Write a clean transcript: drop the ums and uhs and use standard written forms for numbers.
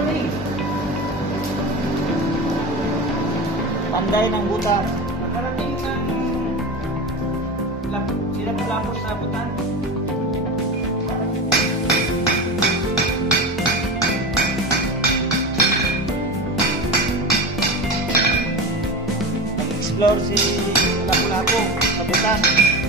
Slowly. Panday ng butan. Nakarating ng sila malapos sa butan. Nag-explore si Lapu-Lapu sa butan.